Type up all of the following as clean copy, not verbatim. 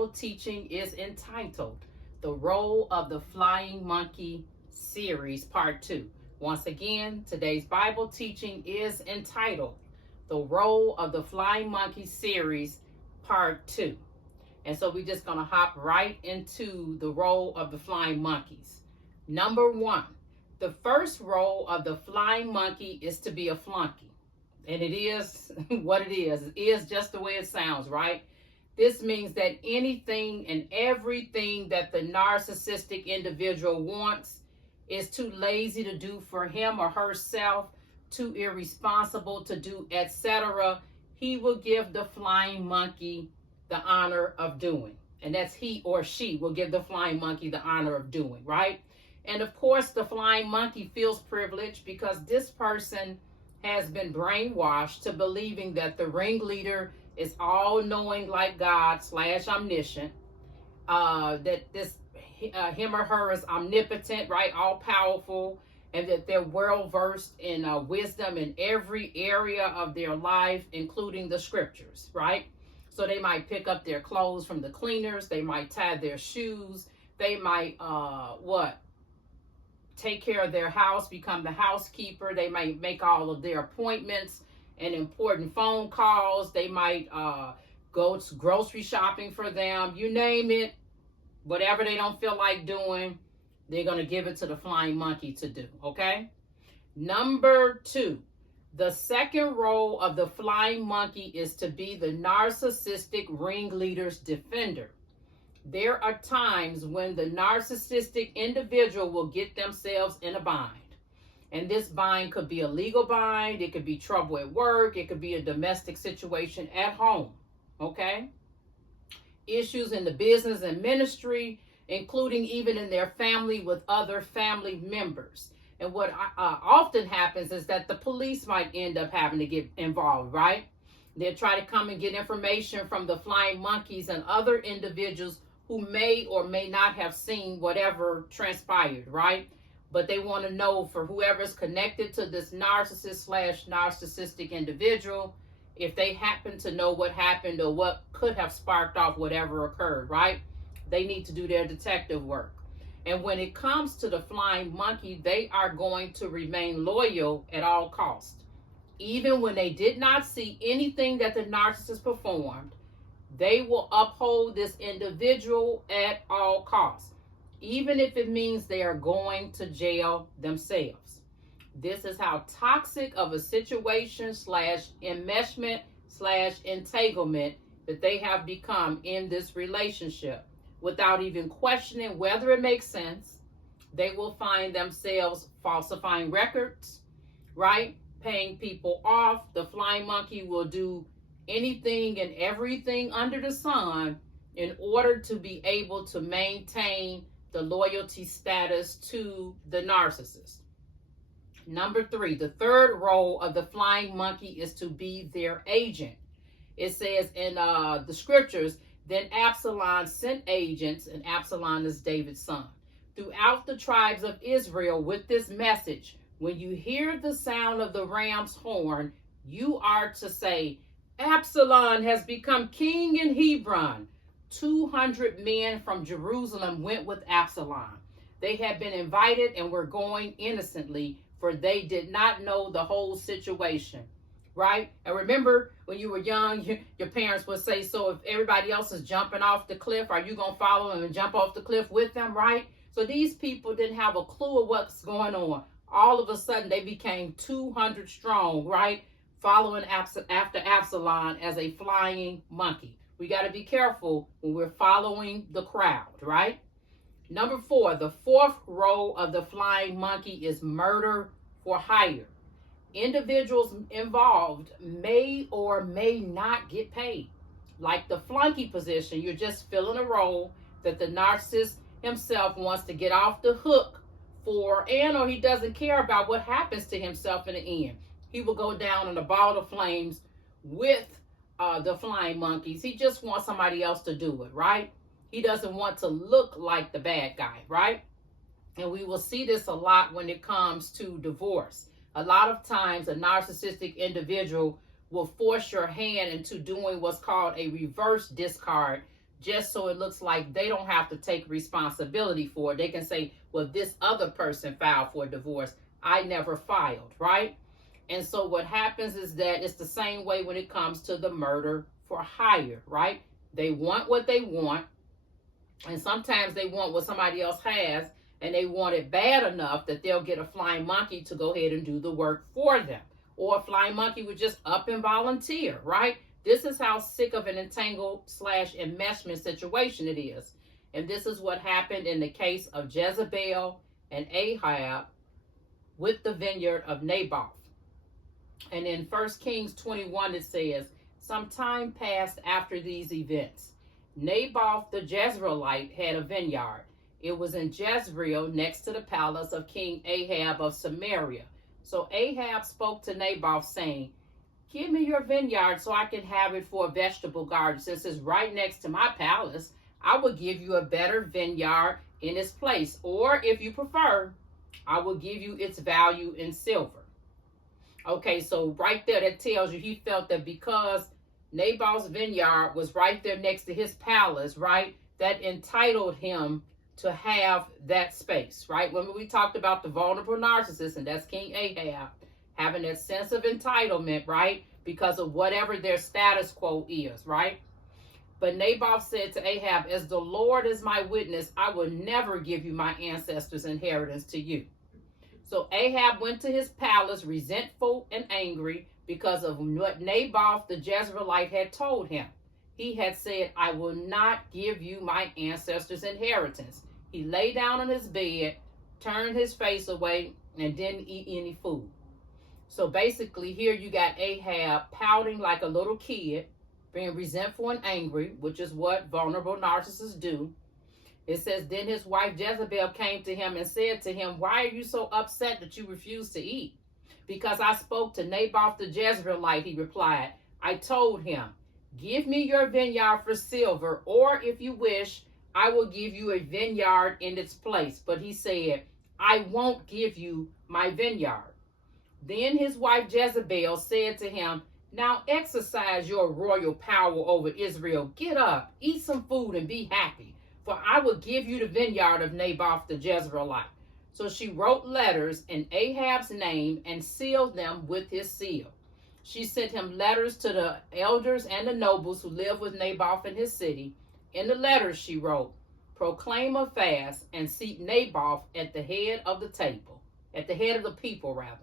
Bible teaching is entitled The Role of the Flying Monkey Series, Part 2. Once again, today's Bible teaching is entitled The Role of the Flying Monkey Series, Part 2. And so we're just going to hop right into the role of the flying monkeys. Number 1, the first role of the flying monkey is to be a flunky. And it is what it is. It is just the way it sounds, right? This means that anything and everything that the narcissistic individual wants is too lazy to do for him or herself, too irresponsible to do, etc. He will give the flying monkey the honor of doing. And that's he or she will give the flying monkey the honor of doing, right? And of course, the flying monkey feels privileged because this person has been brainwashed to believing that the ringleader is all-knowing like God / omniscient, that him or her is omnipotent, right, all-powerful, and that they're well-versed in wisdom in every area of their life, including the scriptures, right? So they might pick up their clothes from the cleaners, they might tie their shoes, they might, take care of their house, become the housekeeper, they might make all of their appointments and important phone calls, they might go to grocery shopping for them, you name it, whatever they don't feel like doing, they're going to give it to the flying monkey to do, okay? Number 2, the second role of the flying monkey is to be the narcissistic ringleader's defender. There are times when the narcissistic individual will get themselves in a bind. And this bind could be a legal bind, it could be trouble at work, it could be a domestic situation at home, okay? Issues in the business and ministry, including even in their family with other family members. And what often happens is that the police might end up having to get involved, right? They'll try to come and get information from the flying monkeys and other individuals who may or may not have seen whatever transpired, right? But they want to know for whoever's connected to this narcissist / narcissistic individual, if they happen to know what happened or what could have sparked off whatever occurred, right? They need to do their detective work. And when it comes to the flying monkey, they are going to remain loyal at all costs. Even when they did not see anything that the narcissist performed, they will uphold this individual at all costs, even if it means they are going to jail themselves. This is how toxic of a situation / enmeshment / entanglement that they have become in this relationship. Without even questioning whether it makes sense, they will find themselves falsifying records, right? Paying people off. The flying monkey will do anything and everything under the sun in order to be able to maintain the loyalty status to the narcissist. Number 3, the third role of the flying monkey is to be their agent. It says in the scriptures, then Absalom sent agents, and Absalom is David's son, throughout the tribes of Israel with this message: when you hear the sound of the ram's horn, you are to say, Absalom has become king in Hebron. 200 men from Jerusalem went with Absalom. They had been invited and were going innocently, for they did not know the whole situation. Right? And remember, when you were young, your parents would say, so if everybody else is jumping off the cliff, are you going to follow them and jump off the cliff with them, right? So these people didn't have a clue of what's going on. All of a sudden, they became 200 strong, right? Following after Absalom as a flying monkey. We got to be careful when we're following the crowd, right? Number 4, the fourth role of the flying monkey is murder for hire. Individuals involved may or may not get paid. Like the flunky position, you're just filling a role that the narcissist himself wants to get off the hook for, and or he doesn't care about what happens to himself in the end. He will go down in a ball of flames with the flying monkeys. He just wants somebody else to do it, right? He doesn't want to look like the bad guy, right? And we will see this a lot when it comes to divorce. A lot of times a narcissistic individual will force your hand into doing what's called a reverse discard just so it looks like they don't have to take responsibility for it. They can say, well, this other person filed for divorce. I never filed, right? And so what happens is that it's the same way when it comes to the murder for hire, right? They want what they want, and sometimes they want what somebody else has, and they want it bad enough that they'll get a flying monkey to go ahead and do the work for them. Or a flying monkey would just up and volunteer, right? This is how sick of an entangled / enmeshment situation it is. And this is what happened in the case of Jezebel and Ahab with the vineyard of Naboth. And in 1 Kings 21, it says, some time passed after these events. Naboth the Jezreelite had a vineyard. It was in Jezreel, next to the palace of King Ahab of Samaria. So Ahab spoke to Naboth, saying, give me your vineyard so I can have it for a vegetable garden. Since it's right next to my palace, I will give you a better vineyard in its place. Or if you prefer, I will give you its value in silver. Okay, so right there, that tells you he felt that because Naboth's vineyard was right there next to his palace, right, that entitled him to have that space, right? When we talked about the vulnerable narcissist, and that's King Ahab, having that sense of entitlement, right, because of whatever their status quo is, right? But Naboth said to Ahab, as the Lord is my witness, I will never give you my ancestors' inheritance to you. So Ahab went to his palace resentful and angry because of what Naboth the Jezreelite had told him. He had said, I will not give you my ancestors' inheritance. He lay down on his bed, turned his face away, and didn't eat any food. So basically here you got Ahab pouting like a little kid, being resentful and angry, which is what vulnerable narcissists do. It says, then his wife Jezebel came to him and said to him, why are you so upset that you refuse to eat? Because I spoke to Naboth the Jezreelite, he replied. I told him, give me your vineyard for silver, or if you wish, I will give you a vineyard in its place. But he said, I won't give you my vineyard. Then his wife Jezebel said to him, now exercise your royal power over Israel. Get up, eat some food, and be happy. For I will give you the vineyard of Naboth the Jezreelite. So she wrote letters in Ahab's name and sealed them with his seal. She sent him letters to the elders and the nobles who lived with Naboth in his city. In the letters she wrote, proclaim a fast and seat Naboth at the head of the table, at the head of the people rather.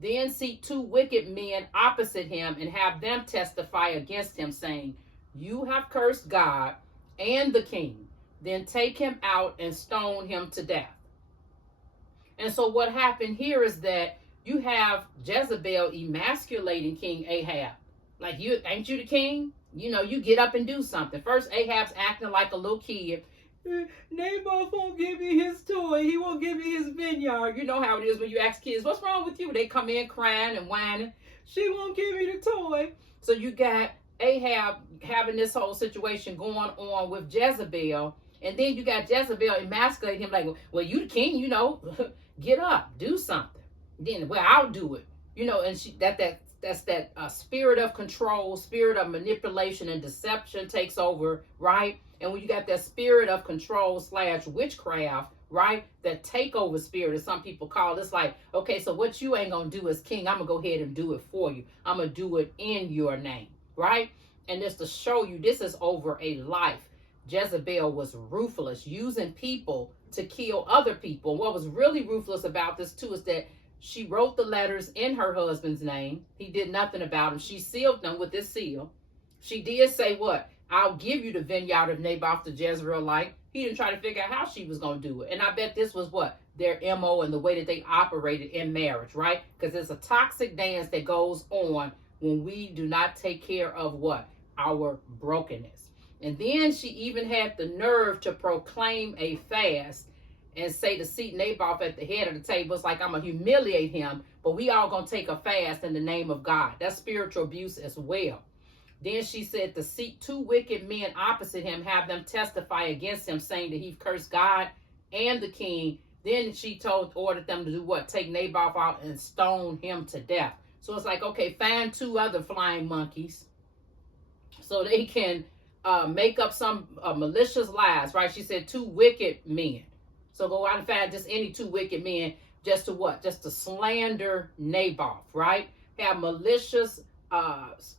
Then seat 2 wicked men opposite him and have them testify against him, saying, you have cursed God and the king. Then take him out and stone him to death. And so what happened here is that you have Jezebel emasculating King Ahab. Like, you ain't you the king? You know, you get up and do something. First, Ahab's acting like a little kid. Naboth won't give me his toy. He won't give me his vineyard. You know how it is when you ask kids, what's wrong with you? They come in crying and whining. She won't give me the toy. So you got Ahab having this whole situation going on with Jezebel. And then you got Jezebel emasculating him like, well, you the king, you know, get up, do something. Then, well, I'll do it. You know, and that's that spirit of control, spirit of manipulation and deception takes over, right? And when you got that spirit of control / witchcraft, right? That takeover spirit, as some people call it. It's like, okay, so what you ain't going to do as king, I'm going to go ahead and do it for you. I'm going to do it in your name, right? And just to show you, this is over a life. Jezebel was ruthless, using people to kill other people. What was really ruthless about this too is that she wrote the letters in her husband's name. He did nothing about them. She sealed them with this seal. She did say what? I'll give you the vineyard of Naboth the Jezreelite. He didn't try to figure out how she was going to do it. And I bet this was what? Their MO and the way that they operated in marriage, right? Because it's a toxic dance that goes on when we do not take care of what? Our brokenness. And then she even had the nerve to proclaim a fast and say to seat Naboth at the head of the table. It's like, I'm going to humiliate him, but we all going to take a fast in the name of God. That's spiritual abuse as well. Then she said to seat 2 wicked men opposite him, have them testify against him, saying that he cursed God and the king. Then she ordered them to do what? Take Naboth out and stone him to death. So it's like, okay, find 2 other flying monkeys so they can make up some malicious lies, right? She said 2 wicked men. So go out and find just any 2 wicked men just to what? Just to slander Naboth, right? Have malicious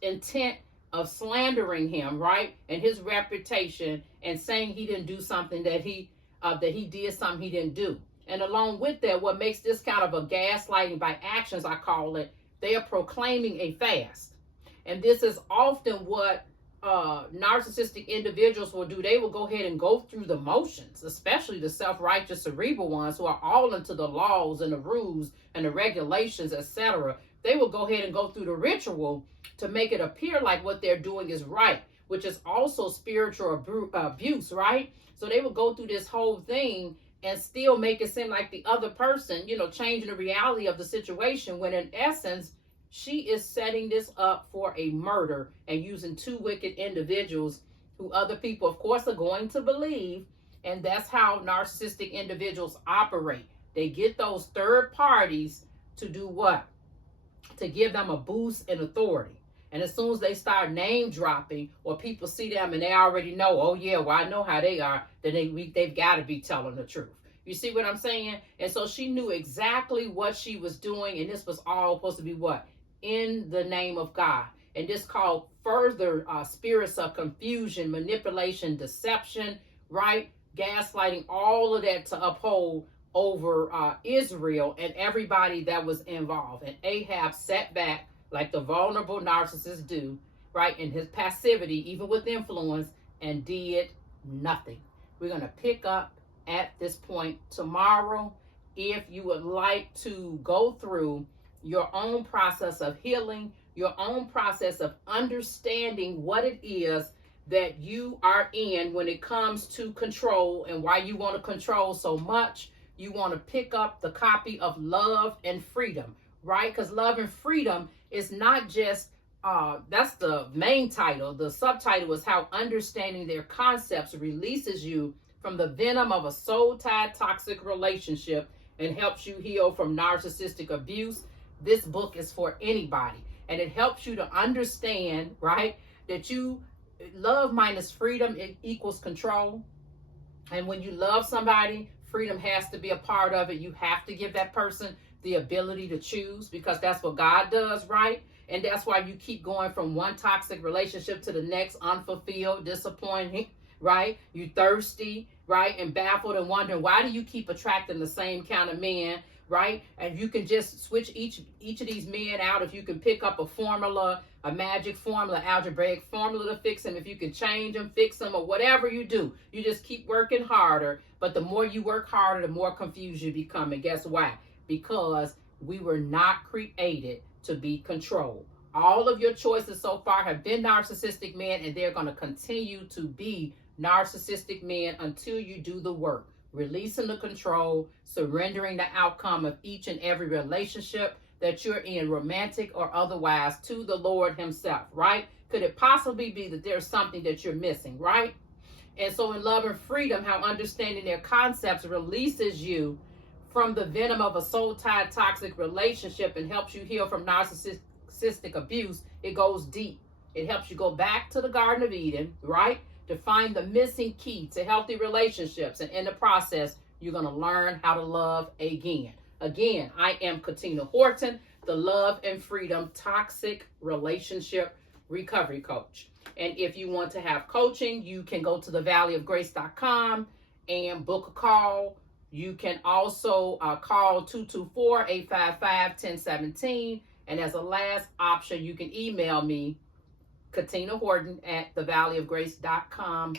intent of slandering him, right? And his reputation, and saying he didn't do something that he did something he didn't do. And along with that, what makes this kind of a gaslighting by actions, I call it, they are proclaiming a fast. And this is often what narcissistic individuals will do. They will go ahead and go through the motions, especially the self-righteous cerebral ones who are all into the laws and the rules and the regulations, etc. They will go ahead and go through the ritual to make it appear like what they're doing is right, which is also spiritual abuse, right? So they will go through this whole thing and still make it seem like the other person, changing the reality of the situation, when in essence, she is setting this up for a murder and using 2 wicked individuals who other people, of course, are going to believe. And that's how narcissistic individuals operate. They get those third parties to do what? To give them a boost in authority. And as soon as they start name dropping, or people see them and they already know, oh yeah, well, I know how they are, then they've got to be telling the truth. You see what I'm saying? And so she knew exactly what she was doing, and this was all supposed to be what? In the name of God. And this called further spirits of confusion, manipulation, deception, right? Gaslighting, all of that to uphold over Israel and everybody that was involved. And Ahab sat back like the vulnerable narcissists do, right? In his passivity, even with influence, and did nothing. We're going to pick up at this point tomorrow. If you would like to go through your own process of healing, your own process of understanding what it is that you are in when it comes to control and why you want to control so much, you want to pick up the copy of Love and Freedom, right? Because Love and Freedom is not just, that's the main title. The subtitle is How Understanding Their Concepts Releases You from the Venom of a Soul-Tied Toxic Relationship and Helps You Heal from Narcissistic Abuse. This book is for anybody. And it helps you to understand, right, that love minus freedom, it equals control. And when you love somebody, freedom has to be a part of it. You have to give that person the ability to choose, because that's what God does, right? And that's why you keep going from one toxic relationship to the next, unfulfilled, disappointing, right? You thirsty, right? And baffled and wondering, why do you keep attracting the same kind of men, right? And you can just switch each of these men out. If you can pick up a formula, a magic formula, algebraic formula to fix them, if you can change them, fix them, or whatever you do, you just keep working harder. But the more you work harder, the more confused you become. And guess why? Because we were not created to be controlled. All of your choices so far have been narcissistic men, and they're going to continue to be narcissistic men until you do the work. Releasing the control, surrendering the outcome of each and every relationship that you're in, romantic or otherwise, to the Lord himself, right? Could it possibly be that there's something that you're missing, right? And so in Love and Freedom, How Understanding Their Concepts releases you from the venom of a soul-tied toxic relationship and helps you heal from narcissistic abuse. It goes deep. It helps you go back to the Garden of Eden, right? To find the missing key to healthy relationships. And in the process, you're going to learn how to love again. Again, I am Katina Horton, the Love and Freedom Toxic Relationship Recovery Coach. And if you want to have coaching, you can go to thevalleyofgrace.com and book a call. You can also call 224-855-1017. And as a last option, you can email me, Katina Horton at thevalleyofgrace.com.